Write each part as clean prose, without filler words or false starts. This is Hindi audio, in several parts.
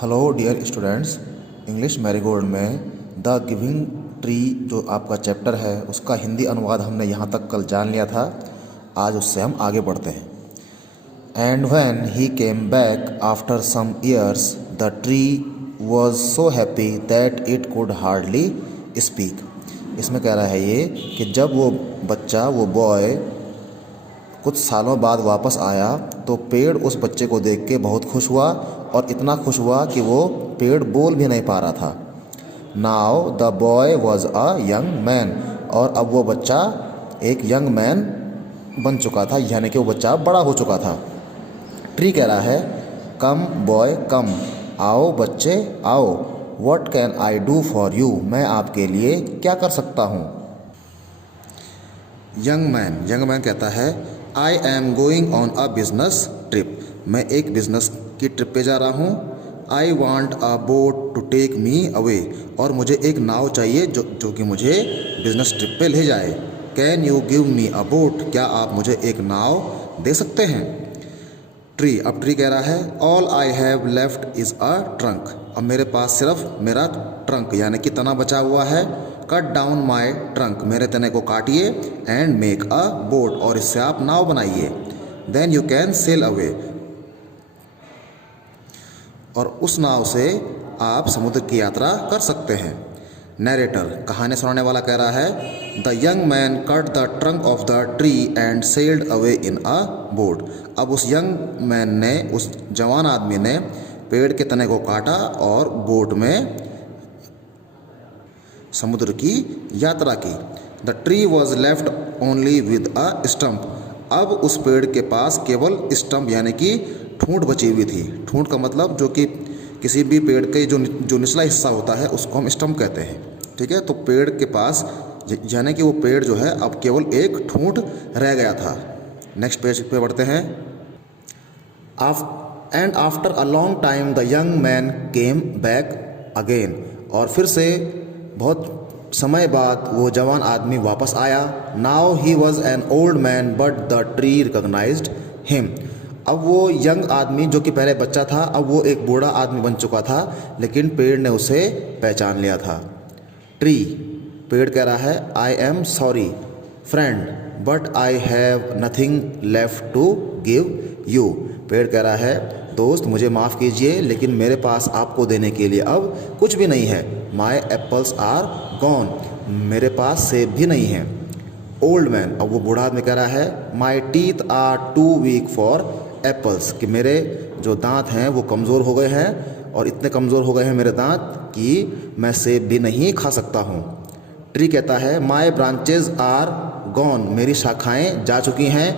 Hello dear students, English Marigold में द गिविंग ट्री जो आपका चैप्टर है उसका हिंदी अनुवाद हमने यहाँ तक कल जान लिया था। आज उससे हम आगे बढ़ते हैं। And when he came back after some years the tree was so happy that it could hardly speak. इसमें कह रहा है ये कि जब वो बच्चा, वो बॉय कुछ सालों बाद वापस आया तो पेड़ उस बच्चे को देख के बहुत खुश हुआ, और इतना खुश हुआ कि वो पेड़ बोल भी नहीं पा रहा था। Now the boy was a young man, और अब वो बच्चा एक यंग मैन बन चुका था, यानी कि वो बच्चा बड़ा हो चुका था। ट्री कह रहा है कम बॉय कम, आओ बच्चे आओ, what can I do for you, मैं आपके लिए क्या कर सकता हूँ। यंग मैन कहता है I am going on a business trip, मैं एक बिजनेस की ट्रिप पे जा रहा हूँ। I want a boat to take me away, और मुझे एक नाव चाहिए जो कि मुझे बिजनेस ट्रिप पे ले जाए। Can you give me a boat, क्या आप मुझे एक नाव दे सकते हैं। अब ट्री कह रहा है all I have left is a trunk, अब मेरे पास सिर्फ मेरा ट्रंक यानी कि तना बचा हुआ है। कट डाउन माई ट्रंक, मेरे तने को काटिए। एंड मेक अ बोट, और इससे आप नाव बनाइए। Then you can sail away, और उस नाव से आप समुद्र की यात्रा कर सकते हैं। नैरेटर, कहानी सुनाने वाला, कह रहा है the young man cut the trunk of the tree and sailed away in a boat. अब उस यंग मैन ने, उस जवान आदमी ने पेड़ के तने को काटा और बोट में समुद्र की यात्रा की। The tree was left only with a stump, अब उस पेड़ के पास केवल स्टम्प यानी कि ठूंठ बची हुई थी। ठूंठ का मतलब जो कि किसी भी पेड़ के जो निचला हिस्सा होता है उसको हम स्टम्प कहते हैं। ठीक है, तो पेड़ के पास यानी कि वो पेड़ जो है अब केवल एक ठूंठ रह गया था। नेक्स्ट पेज पे बढ़ते हैं। And after a long time the young man came back again, और फिर से बहुत समय बाद वो जवान आदमी वापस आया। Now he was an old man but the tree recognised him, अब वो यंग आदमी जो कि पहले बच्चा था अब वो एक बूढ़ा आदमी बन चुका था, लेकिन पेड़ ने उसे पहचान लिया था। पेड़ कह रहा है I am sorry friend but I have nothing left to give you, पेड़ कह रहा है दोस्त मुझे माफ़ कीजिए लेकिन मेरे पास आपको देने के लिए अब कुछ भी नहीं है। माई एप्पल्स आर गॉन, मेरे पास सेब भी नहीं है। ओल्ड मैन, अब वो बूढ़ा आदमी कह रहा है my teeth are too weak for apples, कि मेरे जो दांत हैं वो कमज़ोर हो गए हैं, और इतने कमज़ोर हो गए हैं मेरे दांत कि मैं सेब भी नहीं खा सकता हूँ। ट्री कहता है माई ब्रांचेज आर गॉन, मेरी शाखाएं जा चुकी हैं।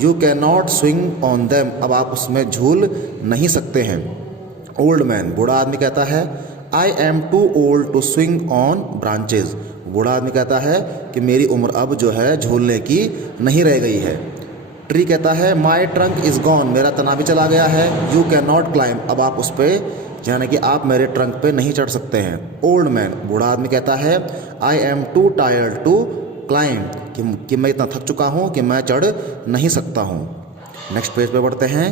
You can not swing on them, अब आप उसमें झूल नहीं सकते हैं। ओल्ड मैन, बूढ़ा आदमी कहता है I am too old to swing on branches, बूढ़ा आदमी कहता है कि मेरी उम्र अब जो है झूलने की नहीं रह गई है। ट्री कहता है माई ट्रंक इज़ गॉन, मेरा तना भी चला गया है। यू कैन नॉट क्लाइम, अब आप उस पर यानी कि आप मेरे ट्रंक पे नहीं चढ़ सकते हैं। ओल्ड मैन, बूढ़ा आदमी कहता है I am too tired to climb, कि मैं इतना थक चुका हूँ कि मैं चढ़ नहीं सकता हूँ। नेक्स्ट पेज पे बढ़ते हैं।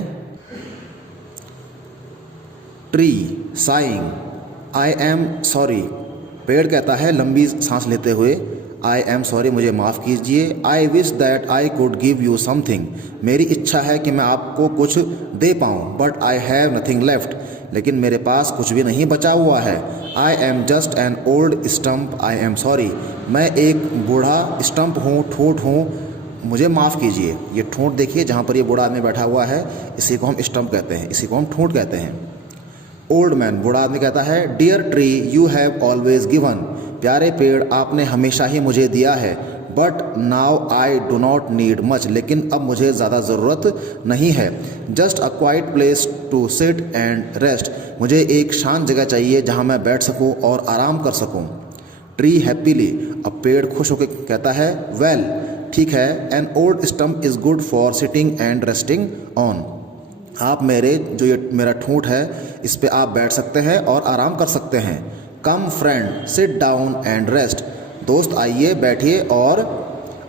Tree saying I am sorry, पेड़ कहता है लंबी सांस लेते हुए आई एम सॉरी, मुझे माफ़ कीजिए। I wish that I could give you something, मेरी इच्छा है कि मैं आपको कुछ दे पाऊँ। But I have nothing left, लेकिन मेरे पास कुछ भी नहीं बचा हुआ है। I am just an old stump I am sorry, मैं एक बूढ़ा स्टम्प हूँ, ठूंठ हूँ, मुझे माफ़ कीजिए। ये ठूंठ देखिए जहाँ पर ये बूढ़ा आदमी बैठा हुआ है, इसी को हम स्टम्प कहते हैं, इसी को हम ठूंठ कहते हैं। ओल्ड मैन, बूढ़ा आदमी कहता है dear tree you have always given, प्यारे पेड़ आपने हमेशा ही मुझे दिया है। But now I do not need much, लेकिन अब मुझे ज़्यादा ज़रूरत नहीं है। Just a quiet place to sit and rest, मुझे एक शांत जगह चाहिए जहाँ मैं बैठ सकूँ और आराम कर सकूँ। ट्री हैप्पीली, अब पेड़ खुश होकर कहता है वेल ठीक है, an old stump is good for sitting and resting on, आप मेरे जो ये मेरा ठूंठ है इस पे आप बैठ सकते हैं और आराम कर सकते हैं। Come friend sit down and rest, दोस्त आइए बैठिए और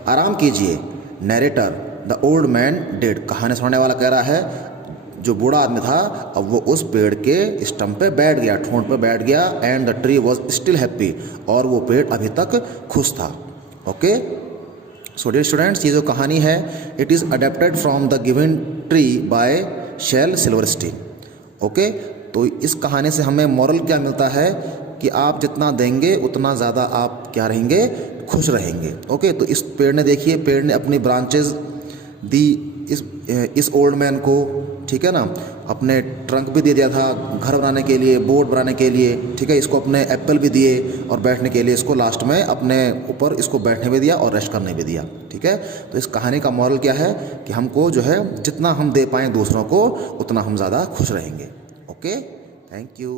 आराम कीजिए। Narrator, the old man did, कहानी सुनाने वाला कह रहा है जो बूढ़ा आदमी था अब वो उस पेड़ के स्टम्प पे बैठ गया, ठोंठ पे बैठ गया। And the tree was still happy, और वो पेड़ अभी तक खुश था। ओके, सो डियर स्टूडेंट्स, ये जो कहानी है it is adapted from the giving tree by Shel Silverstein. Okay, तो इस कहानी से हमें मॉरल क्या मिलता है कि आप जितना देंगे उतना ज़्यादा आप क्या रहेंगे, खुश रहेंगे। ओके, तो इस पेड़ ने देखिए, पेड़ ने अपनी ब्रांचेस दी इस ओल्ड मैन को, ठीक है ना, अपने ट्रंक भी दे दिया था घर बनाने के लिए, बोट बनाने के लिए, ठीक है, इसको अपने एप्पल भी दिए और बैठने के लिए इसको लास्ट में अपने ऊपर इसको बैठने भी दिया और रेस्ट करने भी दिया। ठीक है, तो इस कहानी का मॉरल क्या है कि हमको जो है जितना हम दे पाएँ दूसरों को उतना हम ज़्यादा खुश रहेंगे। Okay, thank you.